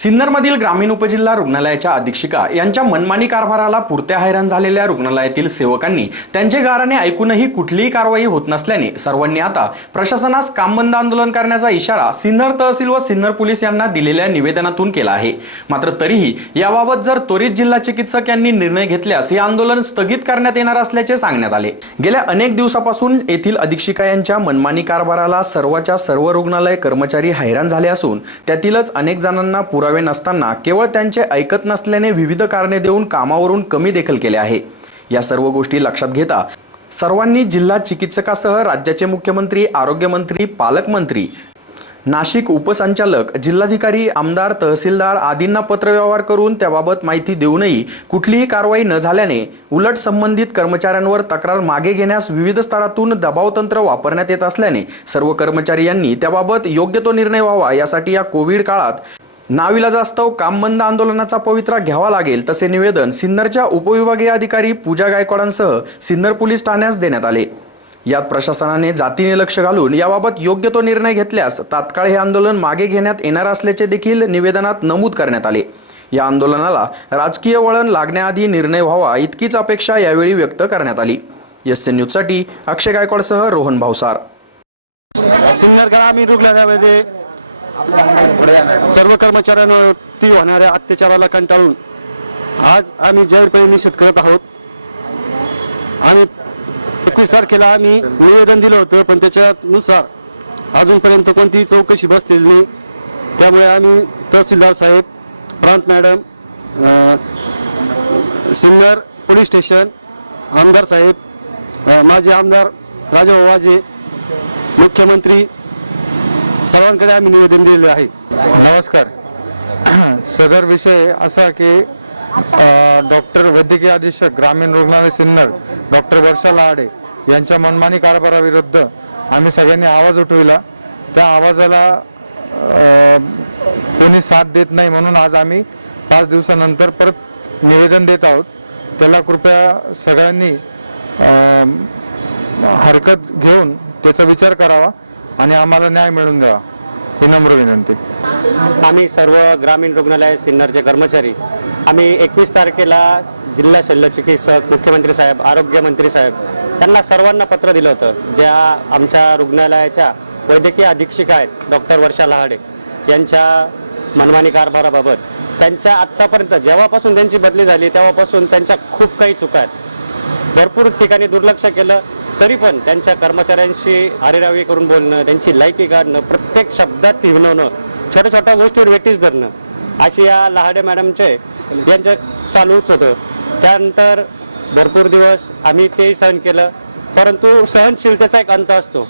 सिन्नरमधील ग्रामीण उपजिल्हा रुग्णालयाच्या अधीक्षिका यांच्या मनमानी कारभाराला पुरत्या हैराण झालेल्या रुग्णालयातील सेवकांनी त्यांचे गाराने ऐकूनही कुठलीही कारवाई होत नसल्याने सर्वांनी आता प्रशासनास कामबंद आंदोलन करण्याचा इशारा सिन्नर तहसील व सिन्नर पोलीस यांना दिलेल्या निवेदनातून केला आहे. मात्र तरीही याबाबत जर त्वरित जिल्हा चिकित्सक यांनी निर्णय घेतल्यास हे आंदोलन स्थगित करण्यात येणार असल्याचे सांगण्यात आले. गेल्या अनेक दिवसापासून येथील अधीक्षिका यांच्या मनमानी कारभाराला सर्वच्या सर्व रुग्णालय कर्मचारी हैराण झाले असून त्यातीलच अनेक जणांना पुरावे नसताना केवळ त्यांचे ऐकत नसल्याने विविध कारणे देऊन कामावरून कमी देखील केले आहे. या सर्व गोष्टी लक्षात घेता सर्वांनी जिल्हा चिकित्सकासह राज्याचे मुख्यमंत्री आरोग्यमंत्री पालकमंत्री नाशिक उपसंचालक जिल्हाधिकारी आमदार तहसीलदार आदींना पत्रव्यवहार करून त्याबाबत माहिती देऊनही कुठलीही कारवाई न झाल्याने उलट संबंधित कर्मचाऱ्यांवर तक्रार मागे घेण्यास विविध स्तरातून दबाव तंत्र वापरण्यात येत असल्याने सर्व कर्मचारी यांनी त्याबाबत योग्य तो निर्णय व्हावा यासाठी या कोविड काळात नाविलाजास्तव कामबंद आंदोलनाचा पवित्रा घ्यावा लागेल तसे निवेदन सिन्नरच्या उपविभागीय अधिकारी पूजा गायकवाडांसह सिन्नर पोलीस ठाण्यास देण्यात आले. यात प्रशासनाने जातीने लक्ष घालून याबाबत योग्य तो निर्णय घेतल्यास तात्काळ हे आंदोलन मागे घेण्यात येणार असल्याचे देखील निवेदनात नमूद करण्यात आले. या आंदोलनाला राजकीय वळण लागण्याआधी निर्णय व्हावा इतकीच अपेक्षा यावेळी व्यक्त करण्यात आली. एस एन न्यूजसाठी अक्षय गायकवाडसह रोहन भावसार सिन्नर ग्रामीण रुग्णालयामध्ये सर्व कर्मचाऱ्यांवरती होणाऱ्या अत्याचाराला कंटाळून आज आम्ही जाहीरपणे निषेध करत आहोत. आम्ही एकवीस तारखेला आम्ही निवेदन दिलं होतं पण त्याच्यानुसार अजूनपर्यंत कोणतीही चौकशी बसलेली नाही. त्यामुळे आम्ही तहसीलदार साहेब प्रांत मॅडम सिन्नर पोलीस स्टेशन आमदार साहेब माझे आमदार राजाभाऊ वाजे मुख्यमंत्री सर्वांकडे आम्ही निवेदन दिलेले आहे. नमस्कार. सदर विषय असा की डॉक्टर वैद्यकीय अधीक्षक ग्रामीण रुग्णालय सिन्नर डॉक्टर वर्षा लाडे यांच्या मनमानी कारभाराविरुद्ध आम्ही सगळ्यांनी आवाज उठविला. त्या आवाजाला कोणी साथ देत नाही म्हणून आज आम्ही पाच दिवसानंतर परत निवेदन देत आहोत. त्याला कृपया सगळ्यांनी हरकत घेऊन त्याचा विचार करावा. आणि आम्हाला न्याय मिळून द्यावा. ही नम्र विनंती. आम्ही सर्व ग्रामीण रुग्णालय सिन्नरचे कर्मचारी. आम्ही एकवीस तारखेला जिल्हा शल्यचिकित्सक मुख्यमंत्री साहेब आरोग्यमंत्री साहेब त्यांना सर्वांना पत्र दिलं होतं. ज्या आमच्या रुग्णालयाच्या वैद्यकीय अधीक्षिका आहेत डॉक्टर वर्षा लहाडे यांच्या मनमानी कारभाराबाबत. त्यांच्या आत्तापर्यंत जेव्हापासून त्यांची बदली झाली तेव्हापासून त्यांच्या खूप काही चुका आहेत. भरपूर ठिकाणी दुर्लक्ष केलं. तरी पण त्यांच्या कर्मचाऱ्यांशी आरेरावी करून बोलणं त्यांची लायकी काढणं प्रत्येक शब्दात टिवणवणं छोट्या छोट्या गोष्टीवर वेटीस धरणं अशी या लहाडे मॅडमचे यांचं चालूच होतं. त्यानंतर भरपूर दिवस आम्ही तेही सहन केलं परंतु सहनशीलतेचा एक अंत असतो.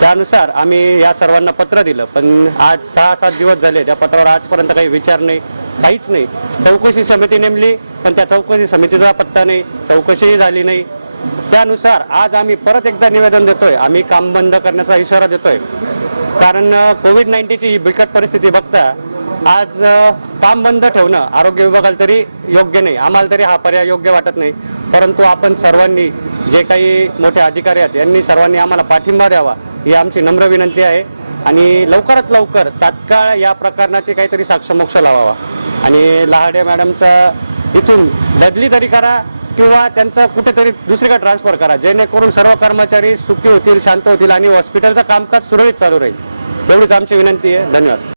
त्यानुसार आम्ही या सर्वांना पत्र दिलं पण आज सहा सात दिवस झाले त्या पत्रावर आजपर्यंत काही विचार नाही काहीच नाही. चौकशी समिती नेमली पण त्या चौकशी समितीचा पत्ता नाही चौकशीही झाली नाही. त्यानुसार आज आम्ही परत एकदा निवेदन देतोय. आम्ही काम बंद करण्याचा इशारा देतोय. कारण कोविड नाईन्टीनची ही बिकट परिस्थिती बघता आज काम बंद ठेवणं आरोग्य विभागाला तरी योग्य नाही. आम्हाला तरी हा पर्याय योग्य वाटत नाही. परंतु आपण सर्वांनी जे काही मोठे अधिकारी आहेत यांनी सर्वांनी आम्हाला पाठिंबा द्यावा ही आमची नम्र विनंती आहे. आणि लवकरात लवकर तात्काळ या प्रकरणाची काहीतरी साक्षमोक्ष लावावा. आणि लहाडे मॅडमचा इथून बदली तरी करा किंवा त्यांचं कुठेतरी दुसरीकडे ट्रान्सफर करा. जेणेकरून सर्व कर्मचारी सुखी होतील शांत होतील आणि हॉस्पिटलचं कामकाज सुरळीत चालू राहील. एवढीच आमची विनंती आहे. धन्यवाद.